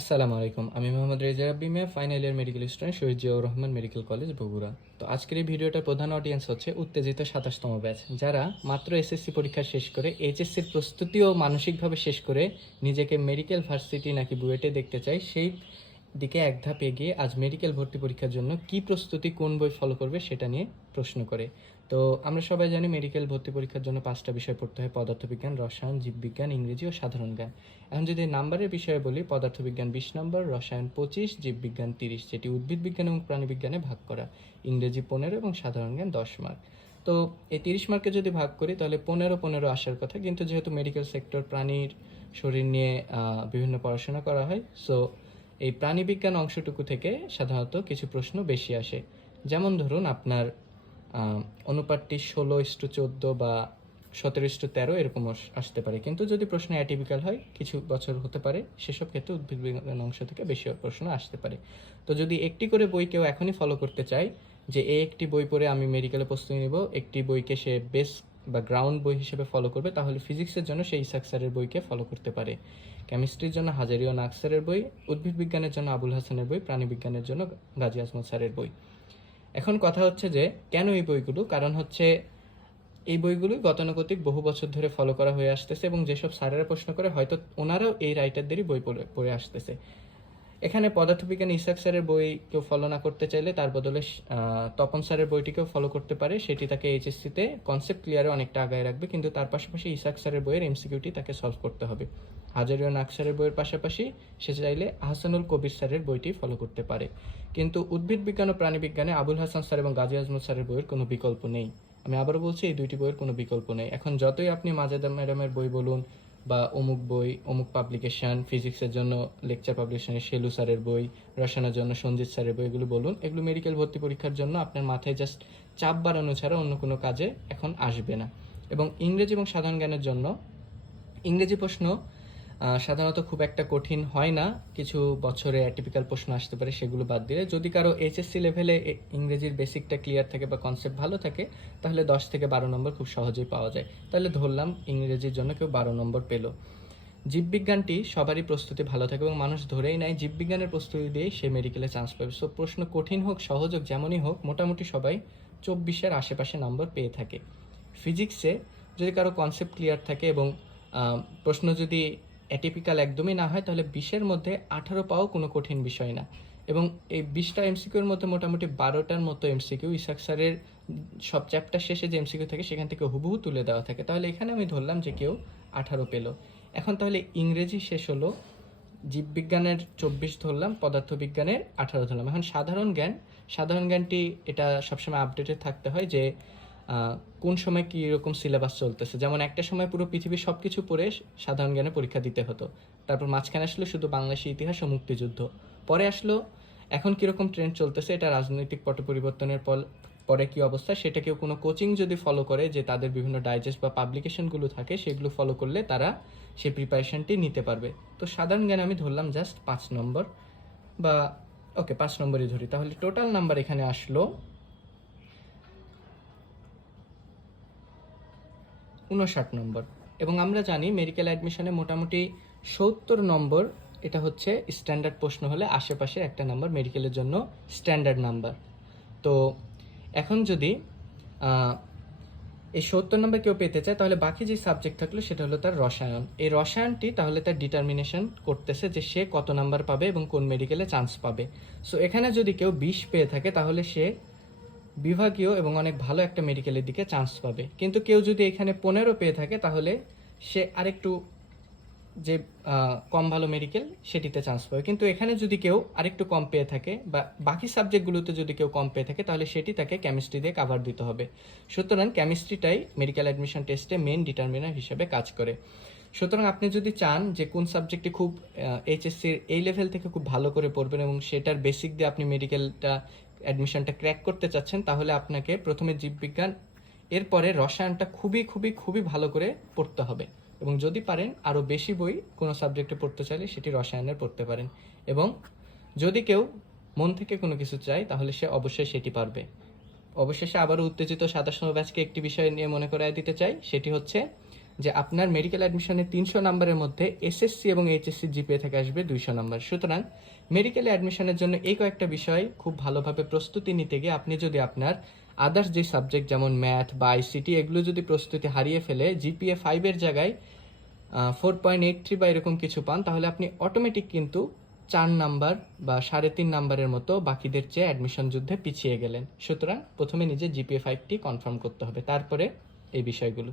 আসসালামু আলাইকুম, আমি Mohammad Reza Rabbi final year medical student Shahid Ziaur Rahman medical college Bogura. তো আজকের এই ভিডিওটার প্রধান অডিয়েন্স হচ্ছে উত্তেজিত সাতাশতম ব্যাচ যারা মাত্র এসএসসি পরীক্ষা শেষ করে এইচএসসির প্রস্তুতিও মানসিকভাবে শেষ করে নিজেকে মেডিকেল ভার্সিটি নাকি বুয়েটে দেখতে চাই সেই দিকে এক ধাপ এগিয়ে আজ মেডিকেল ভর্তি পরীক্ষার জন্য কি প্রস্তুতি কোন বই ফলো করবে সেটা নিয়ে প্রশ্ন করে। তো আমরা সবাই জানি মেডিকেল ভর্তি পরীক্ষার জন্য পাঁচটা বিষয় পড়তে হয়, পদার্থবিজ্ঞান, রসায়ন, জীববিজ্ঞান, ইংরেজি ও সাধারণ জ্ঞান। এখন যদি নাম্বারের বিষয়ে বলি, পদার্থবিজ্ঞান বিশ নম্বর, রসায়ন পঁচিশ, জীববিজ্ঞান তিরিশ, যেটি উদ্ভিদ বিজ্ঞান এবং প্রাণীবিজ্ঞানে ভাগ করা। ইংরেজি পনেরো এবং সাধারণ জ্ঞান দশ মার্ক তো এই তিরিশ মার্কে যদি ভাগ করি, তাহলে পনেরো পনেরো আসার কথা। কিন্তু যেহেতু মেডিকেল সেক্টর প্রাণীর শরীর নিয়ে বিভিন্ন পড়াশোনা করা হয় সো এই প্রাণীবিজ্ঞান অংশটুকু থেকে সাধারণত কিছু প্রশ্ন বেশি আসে। যেমন ধরুন আপনার অনুপাতটি ষোলো ইস্টু চোদ্দ বা সতেরো ইস্টু তেরো এরকম আসতে পারে। কিন্তু যদি প্রশ্ন অ্যাটিপিক্যাল হয়, কিছু বছর হতে পারে, সেসব ক্ষেত্রে উদ্ভিদ বিজ্ঞান অংশ থেকে বেশি প্রশ্ন আসতে পারে। তো যদি একটি করে বই কেউ এখনই ফলো করতে চায় যে এই একটি বই পড়ে আমি মেডিকেলে প্রস্তুতি নেব, একটি বইকে সে বেস বা গ্রাউন্ড বই হিসেবে ফলো করবে, তাহলে ফিজিক্সের জন্য সেই ইসাক স্যারের বইকে ফলো করতে পারে। কেমিস্ট্রির জন্য হাজারি ও নাক স্যারের বই, উদ্ভিদ বিজ্ঞানের জন্য আবুল হাসানের বই প্রাণীবিজ্ঞানের জন্য গাজী আজমত স্যারের বই। এখন কথা হচ্ছে যে, কেন এই বইগুলো? কারণ হচ্ছে এই বইগুলো গতানুগতিক বহু বছর ধরে ফলো করা হয়ে আসতেছে এবং যেসব স্যারেরা প্রশ্ন করে, হয়তো ওনারাও এই রাইটারদেরই বই পড়ে পড়ে আসতেছে। এখানে পদার্থবিজ্ঞান ইসাক স্যারের বই কেউ ফলো না করতে চাইলে তার বদলে তপন স্যারের বইটিকেও ফলো করতে পারে। সেটি তাকে এইচএসসিতে কনসেপ্ট ক্লিয়ারে অনেকটা আগায় রাখবে, কিন্তু তার পাশাপাশি ইসাক স্যারের বইয়ের এমসিকিউটি তাকে সলভ করতে হবে। হাজারিও নাক স্যারের বইয়ের পাশাপাশি সে চাইলে আহসানুল কবির স্যারের বইটি ফলো করতে পারে। কিন্তু উদ্ভিদ বিজ্ঞান ও প্রাণীবিজ্ঞানে আবুল হাসান স্যার এবং গাজী আজমত স্যারের বইয়ের কোনো বিকল্প নেই। আমি আবারও বলছি, এই দুইটি বইয়ের কোনো বিকল্প নেই। এখন যতই আপনি মাজেদা ম্যাডামের বই বলুন বা অমুক বই, অমুক পাবলিকেশন ফিজিক্সের জন্য লেকচার পাবলিকেশনের সেলু স্যারের বই, রসায়নের জন্য সঞ্জিত স্যারের বই, এগুলো বলুন। এগুলো মেডিকেল ভর্তি পরীক্ষার জন্য আপনার মাথায় জাস্ট চাপ বাড়ানো ছাড়া অন্য কোনো কাজে এখন আসবে না। এবং ইংরেজি এবং সাধারণ জ্ঞানের জন্য ইংরেজি প্রশ্ন সাধারণত খুব একটা কঠিন হয় না। কিছু বছরে অ্যাটিপিক্যাল প্রশ্ন আসতে পারে, সেগুলো বাদ দিলে যদি কারও এইচএসসি লেভেলে ইংরেজির বেসিকটা ক্লিয়ার থাকে বা কনসেপ্ট ভালো থাকে, তাহলে দশ থেকে বারো নম্বর খুব সহজেই পাওয়া যায়। তাহলে ধরলাম ইংরেজির জন্য কেউ বারো নম্বর পেল। জীববিজ্ঞানটি সবারই প্রস্তুতি ভালো থাকে এবং মানুষ ধরেই নেয়, জীববিজ্ঞানের প্রস্তুতি দিয়েই সে মেডিকেলে চান্স পাবে। সো প্রশ্ন কঠিন হোক, সহজ হোক, যেমনই হোক, মোটামুটি সবাই চব্বিশের আশেপাশে নম্বর পেয়ে থাকে। ফিজিক্সে যদি কারও কনসেপ্ট ক্লিয়ার থাকে এবং প্রশ্ন যদি অ্যাটিপিক্যাল একদমই না হয়, তাহলে বিশের মধ্যে আঠারো পাওয়া কোনো কঠিন বিষয় না। এবং এই বিশটা এমসিকিউর মধ্যে মোটামুটি বারোটার মতো এমসিকিউ ইসাক স্যারের সব চ্যাপ্টার শেষে যে এমসিকিউ থাকে, সেখান থেকে হুবহু তুলে দেওয়া থাকে। তাহলে এখানে আমি ধরলাম যে কেউ আঠারো পেল। এখন তাহলে ইংরেজি শেষ হলো, জীববিজ্ঞানের চব্বিশ ধরলাম, পদার্থবিজ্ঞানের আঠারো ধরলাম। এখন সাধারণ জ্ঞান, সাধারণ জ্ঞানটি এটা সবসময় আপডেটেড থাকতে হয় যে কোন সময় কী রকম সিলেবাস চলতেছে? যেমন একটা সময় পুরো পৃথিবীর সব কিছু পড়ে সাধারণ জ্ঞানে পরীক্ষা দিতে হতো। তারপর মাঝখানে আসলো শুধু বাংলাদেশের ইতিহাস ও মুক্তিযুদ্ধ। পরে আসলো এখন কীরকম ট্রেন্ড চলতেছে, এটা রাজনৈতিক পট পরিবর্তনের পর- পরে কি অবস্থা? সেটা কেউ কোনো কোচিং যদি ফলো করে যে তাদের বিভিন্ন ডাইজেস্ট বা পাবলিকেশনগুলো থাকে, সেগুলো ফলো করলে তারা সেই প্রিপারেশনটি নিতে পারবে। তো সাধারণ জ্ঞান আমি ধরলাম জাস্ট পাঁচ নম্বর বা ওকে পাঁচ নম্বরই ধরি। তাহলে টোটাল নাম্বার এখানে আসলো উনষাট নম্বর। এবং আমরা জানি মেডিকেল অ্যাডমিশনে মোটামুটি সত্তর নম্বর, এটা হচ্ছে স্ট্যান্ডার্ড প্রশ্ন হলে আশেপাশে একটা নাম্বার মেডিকেলের জন্য স্ট্যান্ডার্ড নাম্বার তো এখন যদি এই সত্তর নম্বর কেউ পেতে চায়, তাহলে বাকি যে সাবজেক্ট থাকল সেটা হলো তার রসায়ন। এই রসায়নটি তাহলে তার ডিটারমিনেশন করতেছে যে সে কত নাম্বার পাবে এবং কোন মেডিকেলে চান্স পাবে। সো এখানে যদি কেউ বিশ পেয়ে থাকে, তাহলে সে বিভাগীয় এবং অনেক ভালো একটা মেডিকেলের দিকে চান্স পাবে। কিন্তু কেউ যদি এখানে পনেরো পেয়ে থাকে, তাহলে সে আরেকটু যে কম ভালো মেডিকেল সেটিতে চান্স পাবে। কিন্তু এখানে যদি কেউ আরেকটু কম পেয়ে থাকে বা বাকি সাবজেক্টগুলোতে যদি কেউ কম পেয়ে থাকে, তাহলে সেটি তাকে কেমিস্ট্রি দিয়ে কাভার দিতে হবে। সুতরাং কেমিস্ট্রিটাই মেডিকেল অ্যাডমিশন টেস্টে মেন ডিটারমিনার হিসেবে কাজ করে। সুতরাং আপনি যদি চান যে, কোন সাবজেক্টে খুব এইচএসসির এই লেভেল থেকে খুব ভালো করে পড়বেন এবং সেটার বেসিক দিয়ে আপনি মেডিকেলটা অ্যাডমিশনটা ক্র্যাক করতে চাচ্ছেন, তাহলে আপনাকে প্রথমে জীববিজ্ঞান, এরপরে রসায়নটা খুবই খুবই খুবই ভালো করে পড়তে হবে। এবং যদি পারেন আরও বেশি বই কোনো সাবজেক্টে পড়তে চাইলে সেটি রসায়নের পড়তে পারেন। এবং যদি কেউ মন থেকে কোনো কিছু চায়, তাহলে সে অবশ্যই সেটি পারবে। অবশেষে আবারও উত্তেজিত সাতাশ ব্যাচকে একটি বিষয় নিয়ে মনে করাই দিতে চাই, সেটি হচ্ছে যে আপনার মেডিকেল অ্যাডমিশনে তিনশো নাম্বারের মধ্যে এসএসসি এবং এইচএসসি জিপিএ থেকে আসবে দুইশো নাম্বার। সুতরাং মেডিকেলে অ্যাডমিশনের জন্য এই কয়েকটা বিষয় খুব ভালোভাবে প্রস্তুতি নিতে গিয়ে আপনি যদি আপনার আদার্স যে সাবজেক্ট যেমন ম্যাথ বা আইসিটি এগুলো যদি প্রস্তুতি হারিয়ে ফেলে জিপিএ ফাইভের জায়গায় ফোর পয়েন্ট এইট থ্রি বা এরকম কিছু পান, তাহলে আপনি অটোমেটিক কিন্তু চার নাম্বার বা সাড়ে তিন নাম্বারের মতো বাকিদের চেয়ে অ্যাডমিশন যুদ্ধে পিছিয়ে গেলেন। সুতরাং প্রথমে নিজে জিপিএ ফাইভটি কনফার্ম করতে হবে, তারপরে এই বিষয়গুলো।